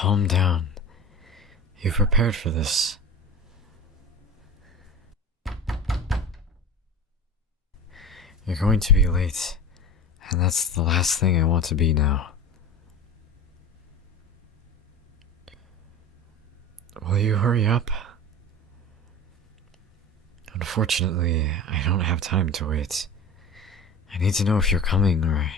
calm down. You've prepared for this. You're going to be late, and that's the last thing I want to be now. Will you hurry up? Unfortunately, I don't have time to wait. I need to know if you're coming or...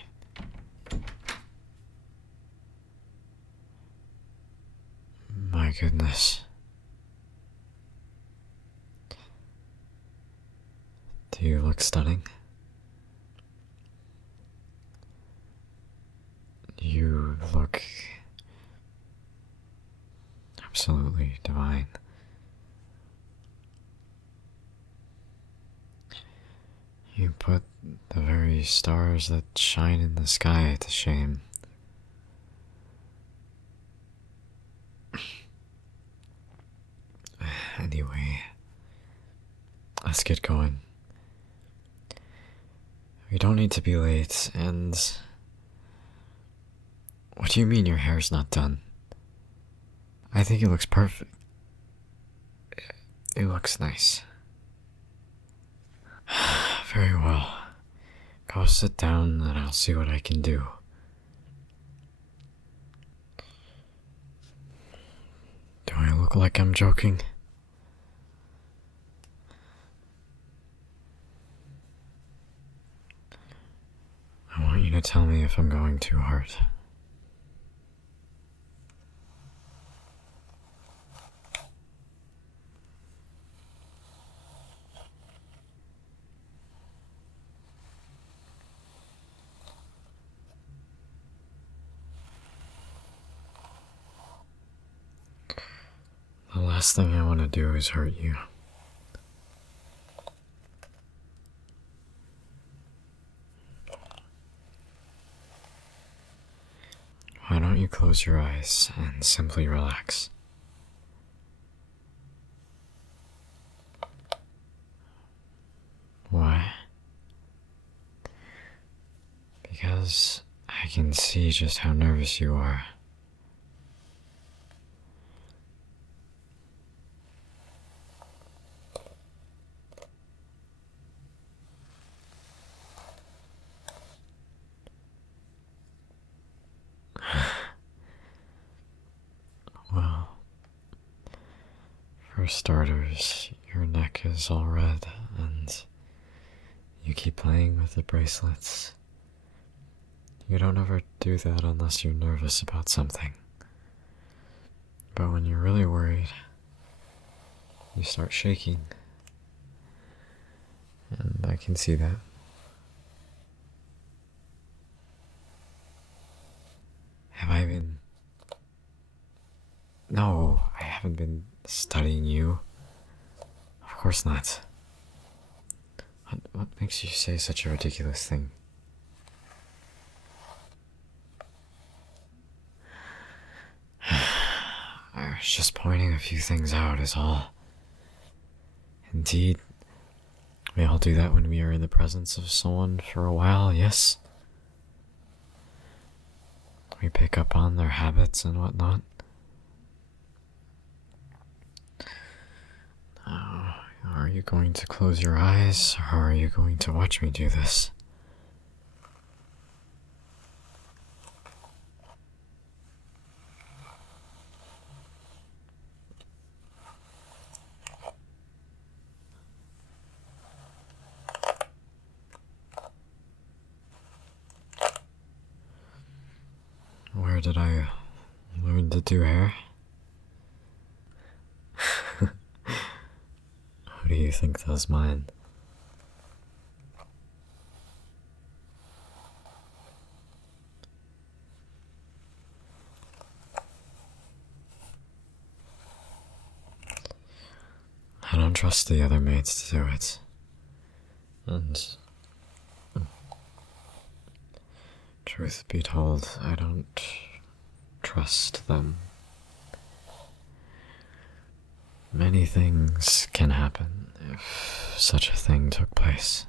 My goodness. Do you look stunning? You look absolutely divine. You put the very stars that shine in the sky to shame. Anyway, let's get going. We don't need to be late, and... What do you mean your hair's not done? I think it looks perfect. It looks nice. Very well. Go sit down and I'll see what I can do. Do I look like I'm joking? I want you to tell me if I'm going too hard. The last thing I want to do is hurt you. Why don't you close your eyes and simply relax? Why? Because I can see just how nervous you are. Well, for starters, your neck is all red, and you keep playing with the bracelets. You don't ever do that unless you're nervous about something. But when you're really worried, you start shaking. And I can see that. Have I been... No, I haven't been studying you. Of course not. What makes you say such a ridiculous thing? I was just pointing a few things out is all. Indeed, we all do that when we are in the presence of someone for a while, yes? We pick up on their habits and whatnot. Now, are you going to close your eyes, or are you going to watch me do this? Where did I learn to do hair? Who do you think does mine? I don't trust the other maids to do it. And truth be told, I don't trust them. Many things can happen if such a thing took place.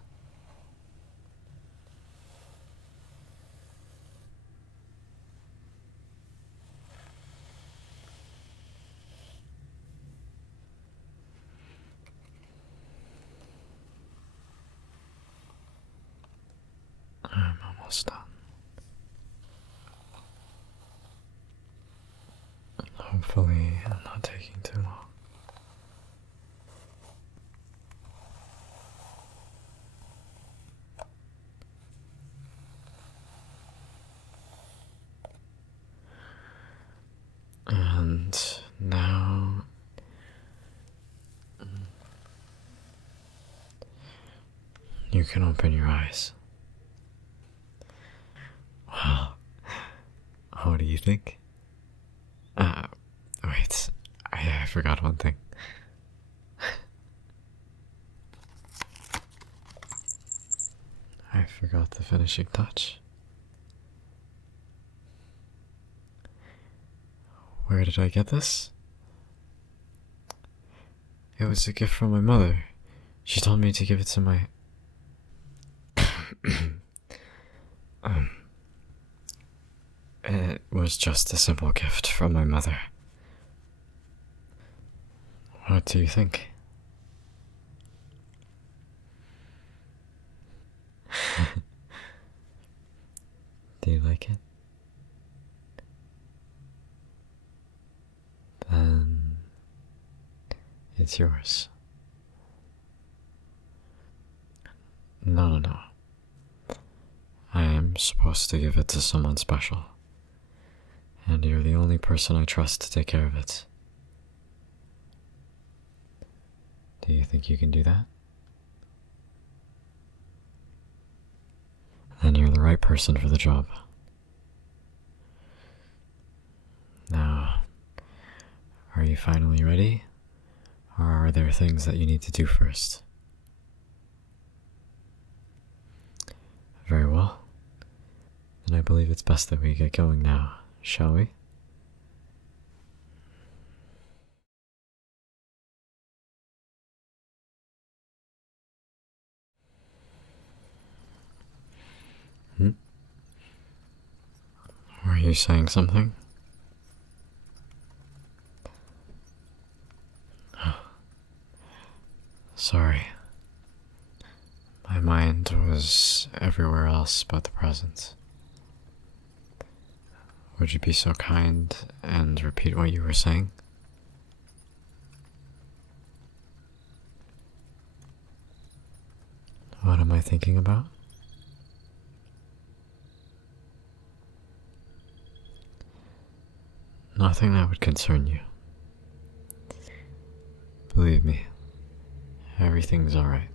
Hopefully, I'm not taking too long. And now you can open your eyes. Well, what do you think? Wait, I forgot one thing. I forgot the finishing touch. Where did I get this? It was a gift from my mother. She told me to give it to my... It was just a simple gift from my mother. What do you think? Do you like it? Then it's yours. No. I am supposed to give it to someone special. And you're the only person I trust to take care of it. Do you think you can do that? Then you're the right person for the job. Now, are you finally ready? Or are there things that you need to do first? Very well. Then I believe it's best that we get going now, shall we? Were you saying something? Sorry. My mind was everywhere else but the present. Would you be so kind and repeat what you were saying? What am I thinking about? Nothing that would concern you. Believe me, everything's alright.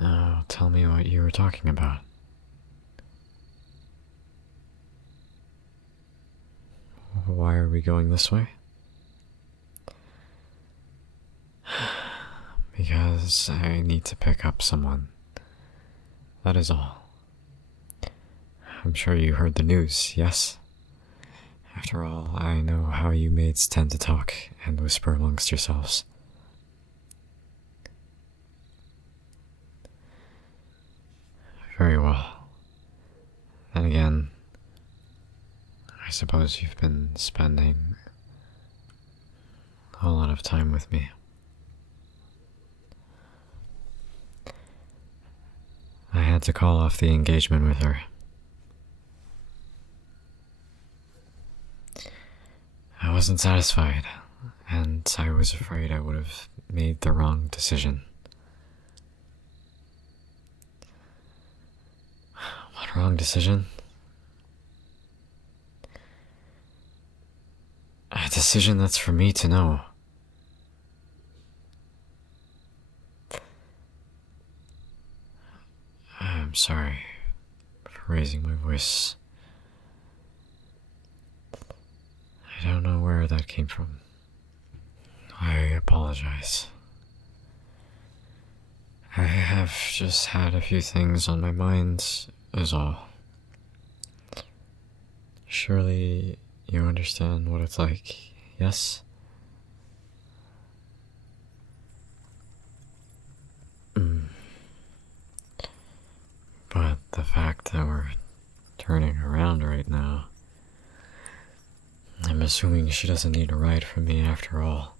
Now tell me what you were talking about. Why are we going this way? Because I need to pick up someone. That is all. I'm sure you heard the news, yes? After all, I know how you maids tend to talk and whisper amongst yourselves. Very well. Then again, I suppose you've been spending a lot of time with me. I had to call off the engagement with her. I wasn't satisfied, and I was afraid I would have made the wrong decision. What wrong decision? A decision that's for me to know. I'm sorry for raising my voice. I don't know where that came from. I apologize. I have just had a few things on my mind, is all. Surely you understand what it's like, yes? But the fact that we're turning around right now, I'm assuming she doesn't need a ride from me after all.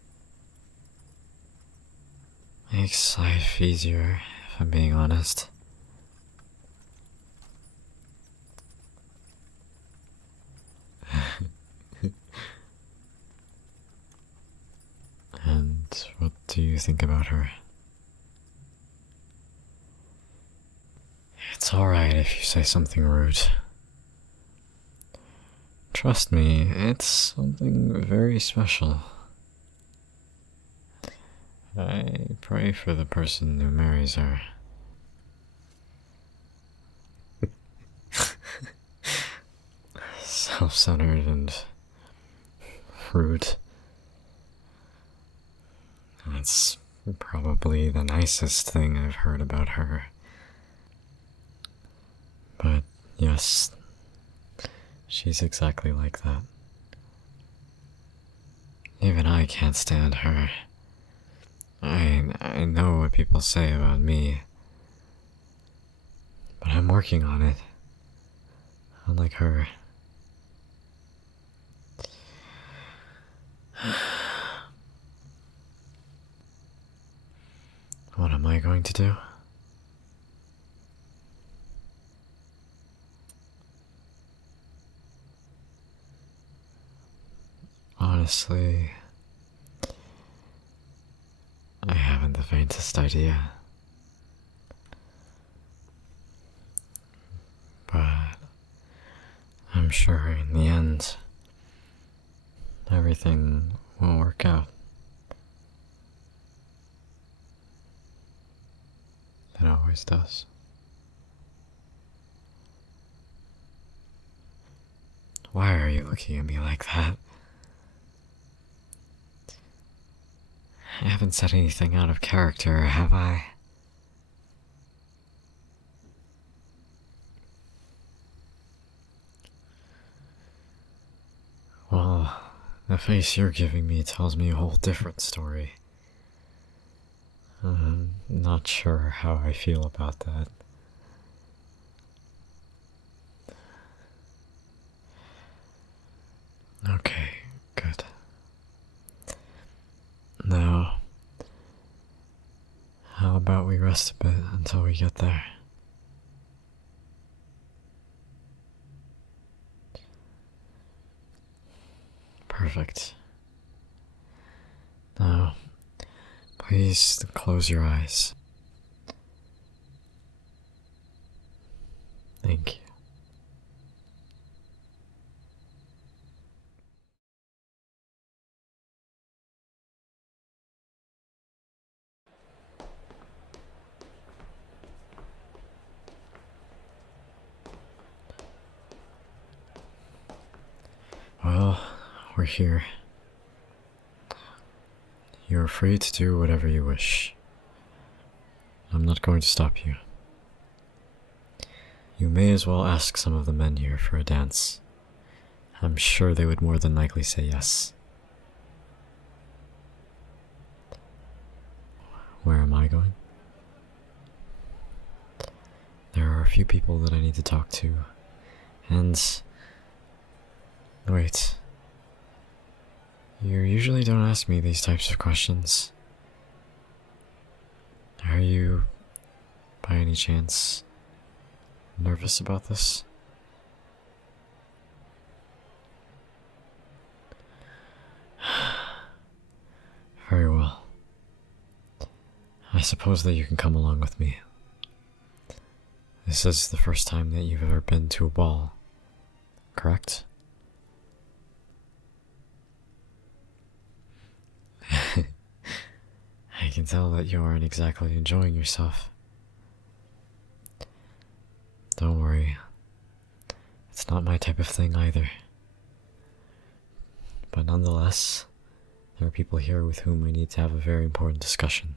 Makes life easier, if I'm being honest. What do you think about her? It's alright if you say something rude. Trust me, it's something very special. I pray for the person who marries her. Self-centered and rude. That's probably the nicest thing I've heard about her. But yes, she's exactly like that. Even I can't stand her. I know what people say about me, but I'm working on it. Unlike her. What am I going to do? Honestly, I haven't the faintest idea. But I'm sure in the end, everything will work out. It always does. Why are you looking at me like that? I haven't said anything out of character, have I? Well, the face you're giving me tells me a whole different story. I'm not sure how I feel about that. Okay, good. Now, how about we rest a bit until we get there? Perfect. Now, please close your eyes. Thank you. Well, we're here. You're free to do whatever you wish. I'm not going to stop you. You may as well ask some of the men here for a dance. I'm sure they would more than likely say yes. Where am I going? There are a few people that I need to talk to, and... Wait. You usually don't ask me these types of questions. Are you, by any chance, nervous about this? Very well. I suppose that you can come along with me. This is the first time that you've ever been to a ball, correct? I can tell that you aren't exactly enjoying yourself. Don't worry. It's not my type of thing either. But nonetheless, there are people here with whom I need to have a very important discussion.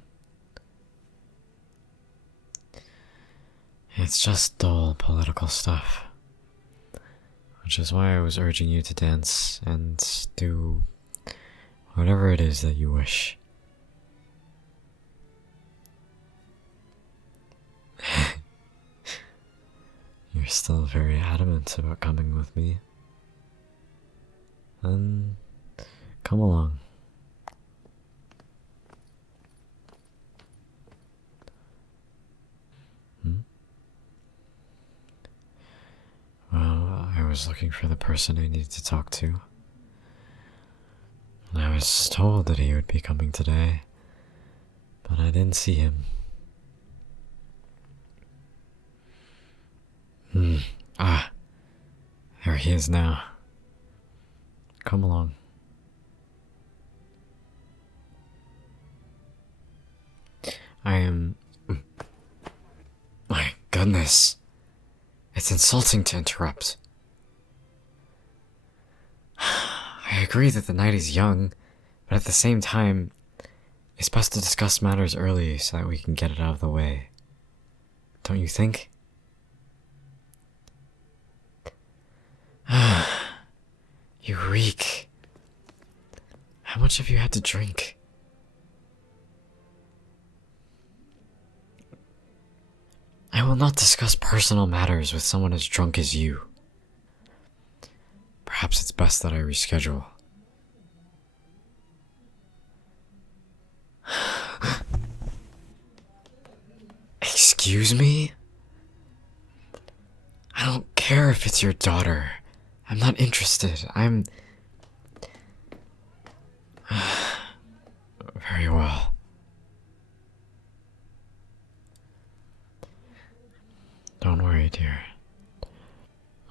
It's just dull political stuff. Which is why I was urging you to dance and do whatever it is that you wish. You're still very adamant about coming with me. Then come along. Well, I was looking for the person I needed to talk to. And I was told that he would be coming today, but I didn't see him. Ah, there he is now. Come along. I am... My goodness. It's insulting to interrupt. I agree that the night is young, but at the same time, it's best to discuss matters early so that we can get it out of the way. Don't you think? You reek. How much have you had to drink? I will not discuss personal matters with someone as drunk as you. Perhaps it's best that I reschedule. Excuse me? I don't care if it's your daughter. I'm not interested. Very well. Don't worry, dear.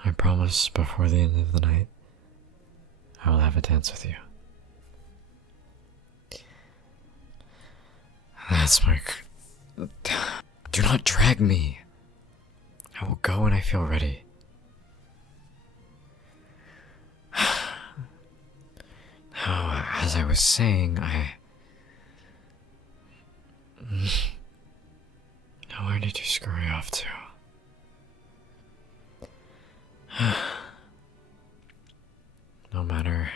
I promise before the end of the night, I will have a dance with you. That's my... Do not drag me. I will go when I feel ready. Now, as I was saying, Now, where did you scurry off to? No matter.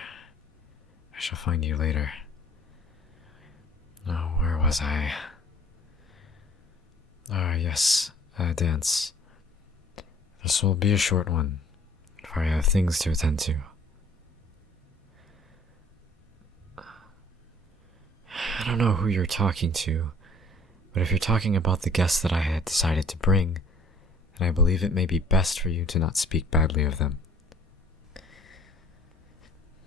I shall find you later. Oh, where was I? Ah, yes, a dance. This will be a short one, for I have things to attend to. I don't know who you're talking to, but if you're talking about the guests that I had decided to bring, then I believe it may be best for you to not speak badly of them.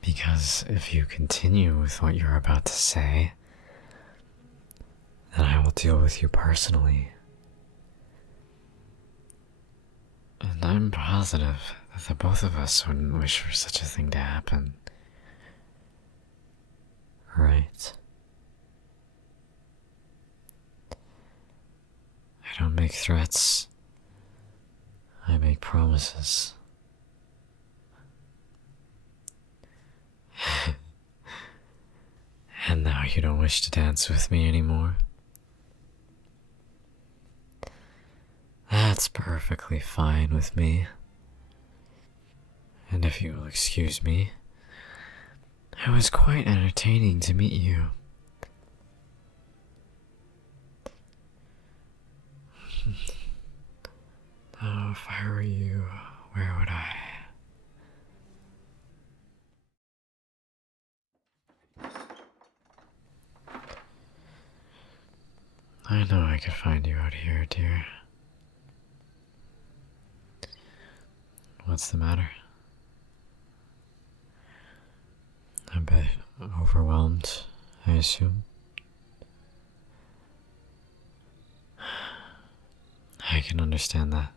Because if you continue with what you're about to say, then I will deal with you personally. And I'm positive that the both of us wouldn't wish for such a thing to happen. Right? I don't make threats. I make promises. And now you don't wish to dance with me anymore? That's perfectly fine with me. And if you will excuse me, it was quite entertaining to meet you. Oh, if I were you, where would I? I know I could find you out here, dear. What's the matter? A bit overwhelmed, I assume. I can understand that.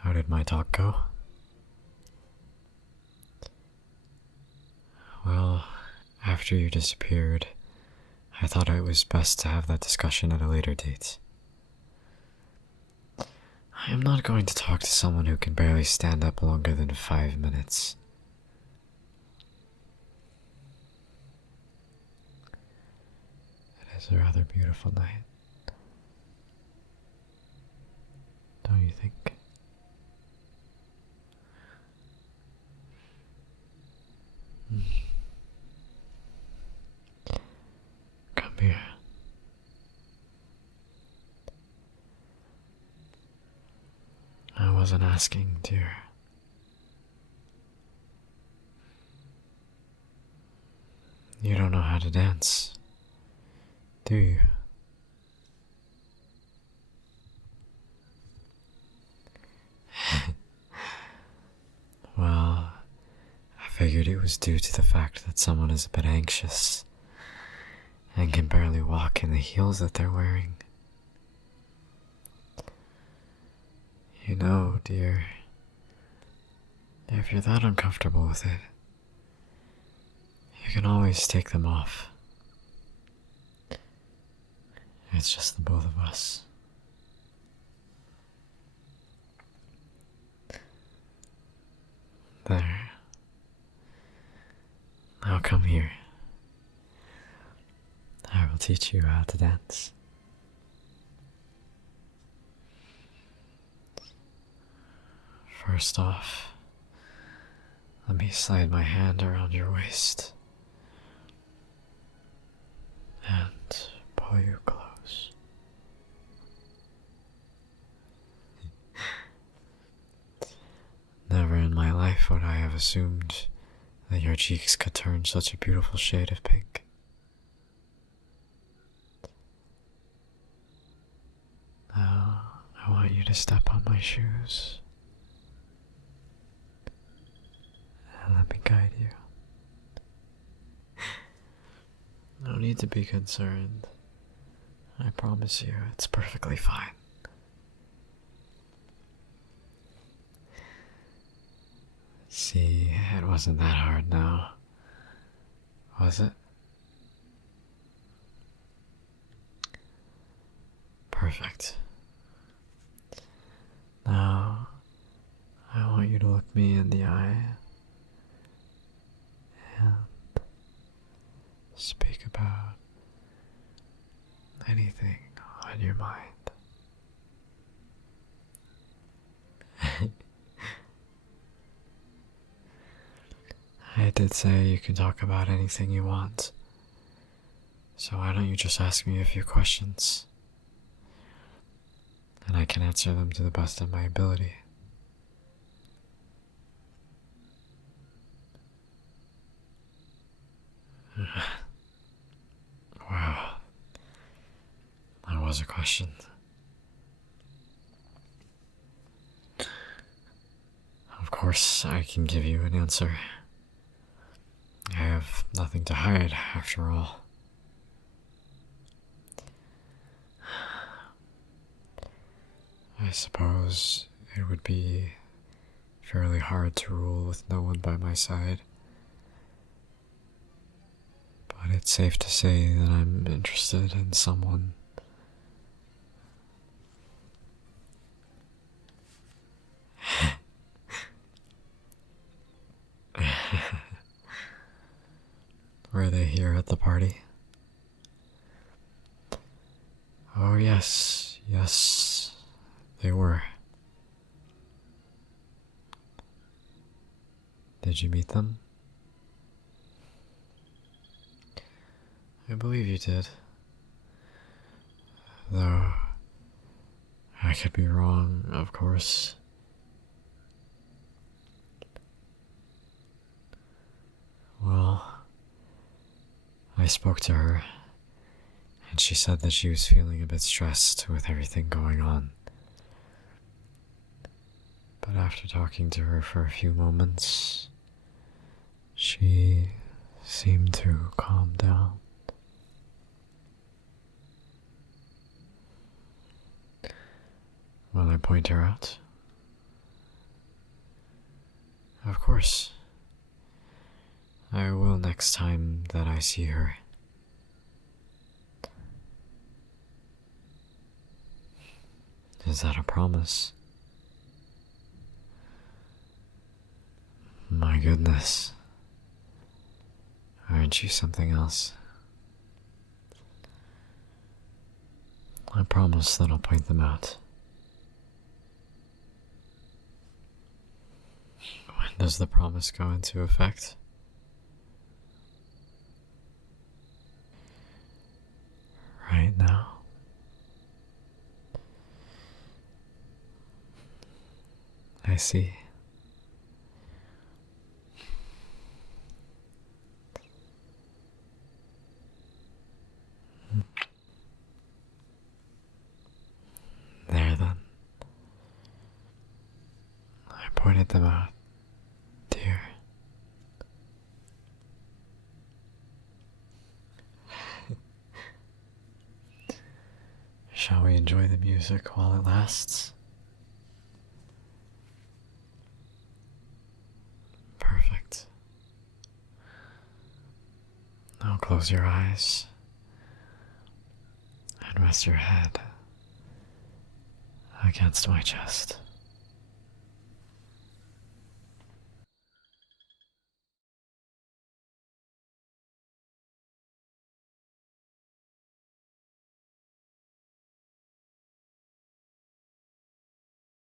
How did my talk go? Well, after you disappeared, I thought it was best to have that discussion at a later date. I am not going to talk to someone who can barely stand up longer than 5 minutes. It is a rather beautiful night. Don't you think? Come here. I wasn't asking, dear. You don't know how to dance, do you? Well, figured it was due to the fact that someone is a bit anxious and can barely walk in the heels that they're wearing. You know, dear, if you're that uncomfortable with it, you can always take them off. It's just the both of us. There. Now come here. I will teach you how to dance. First off, let me slide my hand around your waist and pull you close. Never in my life would I have assumed that your cheeks could turn such a beautiful shade of pink. Now, I want you to step on my shoes and let me guide you. No need to be concerned. I promise you, it's perfectly fine. See, it wasn't that hard now, was it? Perfect. Now, I want you to look me in the eye and speak about anything on your mind. I did say you can talk about anything you want, so why don't you just ask me a few questions, and I can answer them to the best of my ability. Wow, that was a question. Of course, I can give you an answer. I have nothing to hide, after all. I suppose it would be fairly hard to rule with no one by my side, but it's safe to say that I'm interested in someone. Were they here at the party? Oh yes, they were. Did you meet them? I believe you did. Though, I could be wrong, of course. Well, I spoke to her, and she said that she was feeling a bit stressed with everything going on. But after talking to her for a few moments, she seemed to calm down. Will I point her out? Of course. I will next time that I see her. Is that a promise? My goodness. Aren't you something else? I promise that I'll point them out. When does the promise go into effect? Right now. I see. There then. I pointed them out, dear. Shall we enjoy the music while it lasts? Perfect. Now close your eyes and rest your head against my chest.